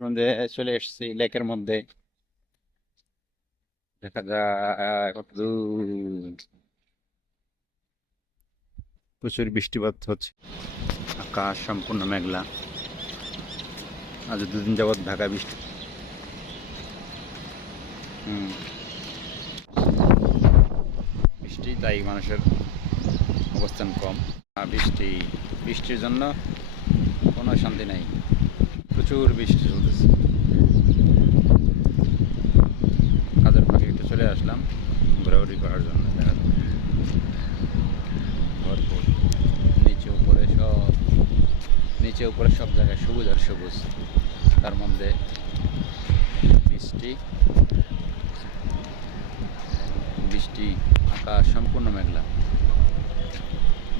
মধ্যে চলে এসেছি লেকের মধ্যে দেখা যায় কত প্রচুর বৃষ্টিপাত হচ্ছে আকাশ সম্পূর্ণ মেঘলা আজ দুদিন যাবৎ ঢাকা বৃষ্টি হুম বৃষ্টি তাই মানুষের অবস্থান কম আর বৃষ্টি বৃষ্টির জন্য কোনো শান্তি নাই। প্রচুর বৃষ্টি চলতেছে। কাজের ফাঁকে একটু চলে আসলাম, ঘোরাঘুরি করার জন্য, দেখা ভরপুর নিচে উপরে সব, নিচে উপরে সব জায়গায় সবুজ আর সবুজ। তার মধ্যে বৃষ্টি বৃষ্টি, আকাশ সম্পূর্ণ মেঘলা।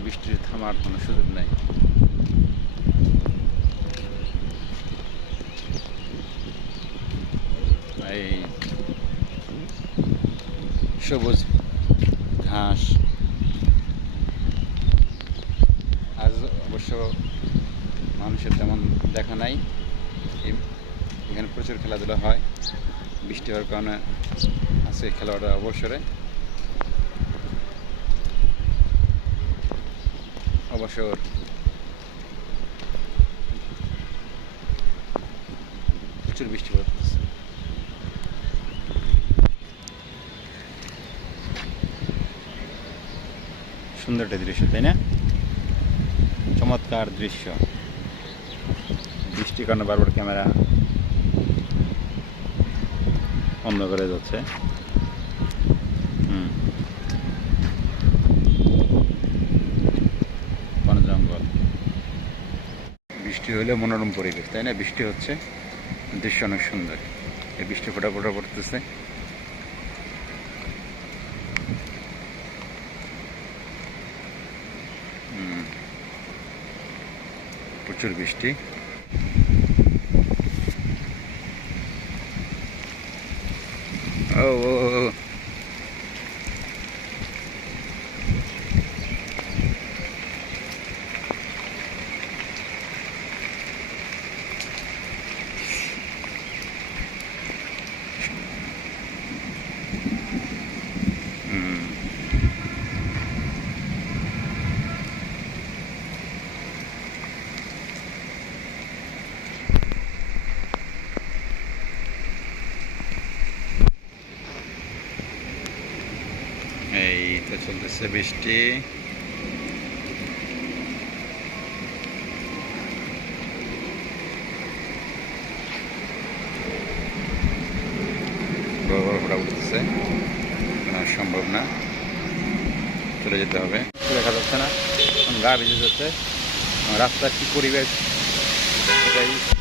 বৃষ্টির থামার কোনো সুযোগ নেই এই সবুজ ঘাস। আজ অবশ্য মানুষের তেমন দেখা নাই। এখানে প্রচুর খেলাধুলা হয়। বৃষ্টি হওয়ার কারণে আছে খেলাটা অবসরে। অবসর। প্রচুর বৃষ্টি সুন্দর একটা দৃশ্য, তাই না? চমৎকার দৃশ্য। বৃষ্টির কারণে বারবার ক্যামেরা বন্ধ করে যাচ্ছে। হুম। জঙ্গল। বৃষ্টি হলে মনোরম পরিবেশ, তাই না? বৃষ্টি হচ্ছে, দৃশ্য অনেক সুন্দর। এই বৃষ্টি ফোটা ফোটা পড়তেছে হুম। প্রচুর বৃষ্টি। ও ও ও, ও। হুম। এই তো চলতেছে বৃষ্টি। বড় উঠতেছে। সম্ভব না। চলে যেতে হবে। দেখা যাচ্ছে না। গা ভিজে যাচ্ছে। রাস্তার কি পরিবেশ? এখন